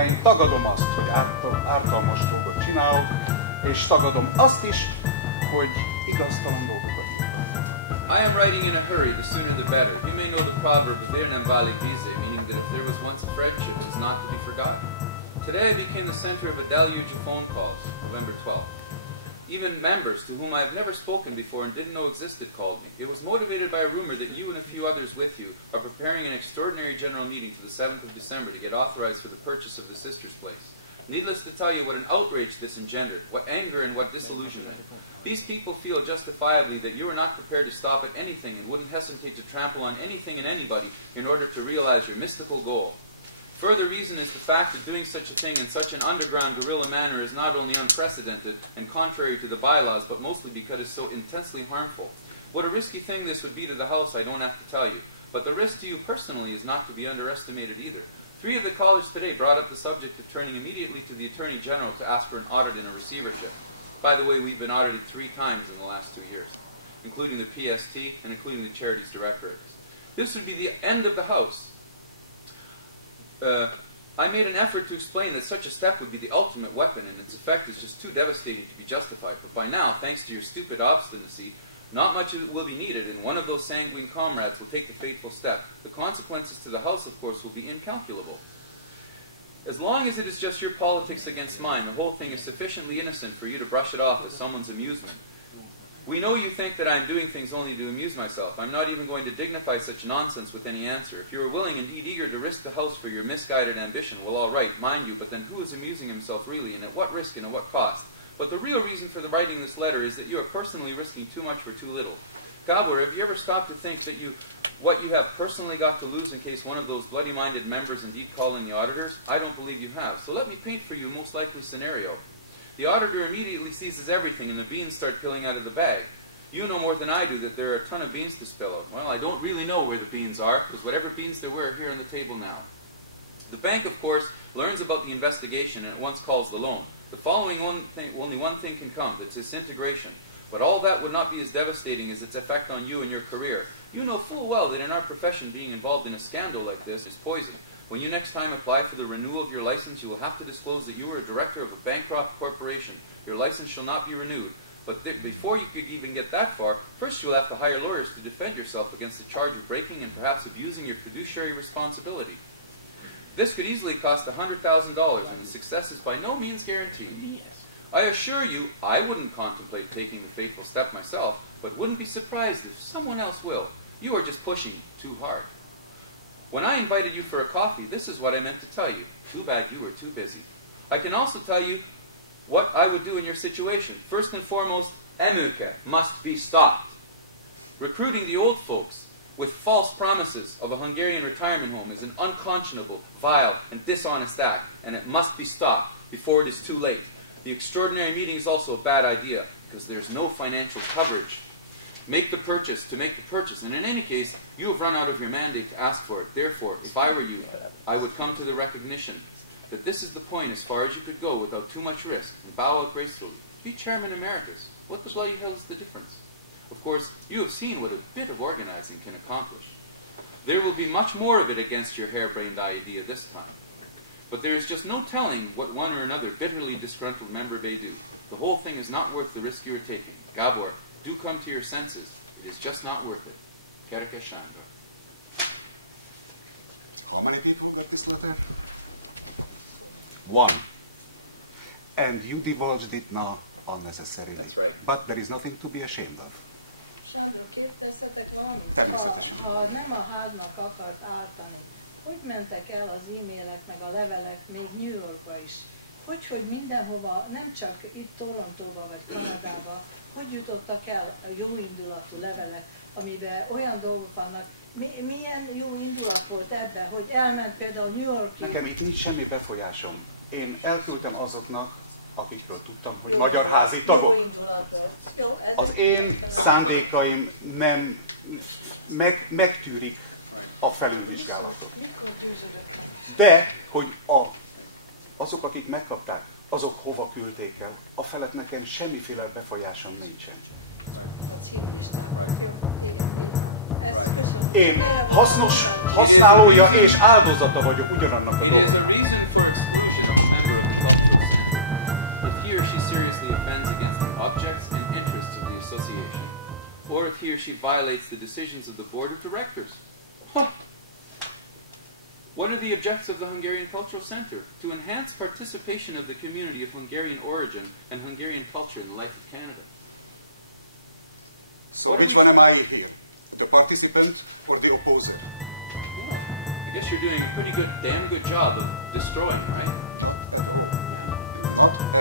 mert én tagadom azt, hogy ártalmas dolgot csinálok, és tagadom azt is, hogy igaztalan dolgokat írok. I am writing in a hurry, the sooner the better. You may know the proverb of "Vir nem vale vise," meaning that if there was once a friendship, it is not to be forgotten. Today I became the center of a deluge of phone calls, November 12th. Even members to whom I have never spoken before and didn't know existed called me. It was motivated by a rumor that you and a few others with you are preparing an extraordinary general meeting for the 7th of December to get authorized for the purchase of the sister's place. Needless to tell you what an outrage this engendered, what anger and what disillusionment. These people feel justifiably that you are not prepared to stop at anything and wouldn't hesitate to trample on anything and anybody in order to realize your mystical goal. Further reason is the fact that doing such a thing in such an underground guerrilla manner is not only unprecedented and contrary to the bylaws, but mostly because it is so intensely harmful. What a risky thing this would be to the House, I don't have to tell you. But the risk to you personally is not to be underestimated either. 3 of the callers today brought up the subject of turning immediately to the Attorney General to ask for an audit and a receivership. By the way, we've been audited 3 times in the last 2 years, including the PST and including the Charities Directorate. This would be the end of the House. I made an effort to explain that such a step would be the ultimate weapon, and its effect is just too devastating to be justified. But by now, thanks to your stupid obstinacy, not much of it will be needed, and one of those sanguine comrades will take the fateful step. The consequences to the House, of course, will be incalculable. As long as it is just your politics against mine, the whole thing is sufficiently innocent for you to brush it off as someone's amusement. We know you think that I am doing things only to amuse myself. I'm not even going to dignify such nonsense with any answer. If you are willing, indeed eager, to risk the House for your misguided ambition, well, all right, mind you, but then who is amusing himself really, and at what risk and at what cost? But the real reason for the writing this letter is that you are personally risking too much for too little. Gabor, have you ever stopped to think that what you have personally got to lose in case one of those bloody-minded members indeed call in the auditors? I don't believe you have. So let me paint for you a most likely scenario. The auditor immediately seizes everything and the beans start peeling out of the bag. You know more than I do that there are a ton of beans to spill out. Well, I don't really know where the beans are, because whatever beans there were are here on the table now. The bank, of course, learns about the investigation and at once calls the loan. The following only one thing can come, that's disintegration. But all that would not be as devastating as its effect on you and your career. You know full well that in our profession being involved in a scandal like this is poison. When you next time apply for the renewal of your license, you will have to disclose that you were a director of a bankrupt corporation. Your license shall not be renewed. But before you could even get that far, first you will have to hire lawyers to defend yourself against the charge of breaking and perhaps abusing your fiduciary responsibility. This could easily cost $100,000, and the success is by no means guaranteed. I assure you, I wouldn't contemplate taking the fateful step myself, but wouldn't be surprised if someone else will. You are just pushing too hard. When I invited you for a coffee, this is what I meant to tell you. Too bad you were too busy. I can also tell you what I would do in your situation. First and foremost, emőke must be stopped. Recruiting the old folks with false promises of a Hungarian retirement home is an unconscionable, vile, and dishonest act, and it must be stopped before it is too late. The extraordinary meeting is also a bad idea, because there is no financial coverage. Make the purchase to make the purchase, and in any case, you have run out of your mandate to ask for it. Therefore, if I were you, I would come to the recognition that this is the point as far as you could go without too much risk, and bow out gracefully. Be chairman emeritus. What the bloody hell is the difference? Of course, you have seen what a bit of organizing can accomplish. There will be much more of it against your harebrained idea this time. But there is just no telling what one or another bitterly disgruntled member may do. The whole thing is not worth the risk you are taking. Gabor, do come to your senses. It is just not worth it. Kereke Sándor. How many people got this letter? 1. And you divulged it now unnecessarily. That's right. But there is nothing to be ashamed of. Sándor, kérdeztetek valamit? Ha nem a háznak akart ártani, hogy mentek el az e-mailek meg a levelek még New Yorkba is? Hogy mindenhova, nem csak itt Torontóba vagy Kanadába, hogy jutottak el a jó indulatú levelek, amiben olyan dolgok vannak. Milyen jó indulat volt ebben, hogy elment például New Yorkig? Nekem itt nincs semmi befolyásom. Én elküldtem azoknak, akikről tudtam, hogy magyar házi tagok. Az én szándékaim nem megtűrik a felülvizsgálatot. De, hogy azok, akik megkapták, azok hova küldték el, a felett nekem semmiféle befolyásom nincsen. Én hasznos használója és áldozata vagyok ugyanannak a dolgoknak. or if he or she violates the decisions of the board of directors. Huh. What are the objectives of the Hungarian Cultural Center? To enhance participation of the community of Hungarian origin and Hungarian culture in the life of Canada. So which one am I here? The participant or the opposer? Well, I guess you're doing a pretty good, damn good job of destroying, right? Not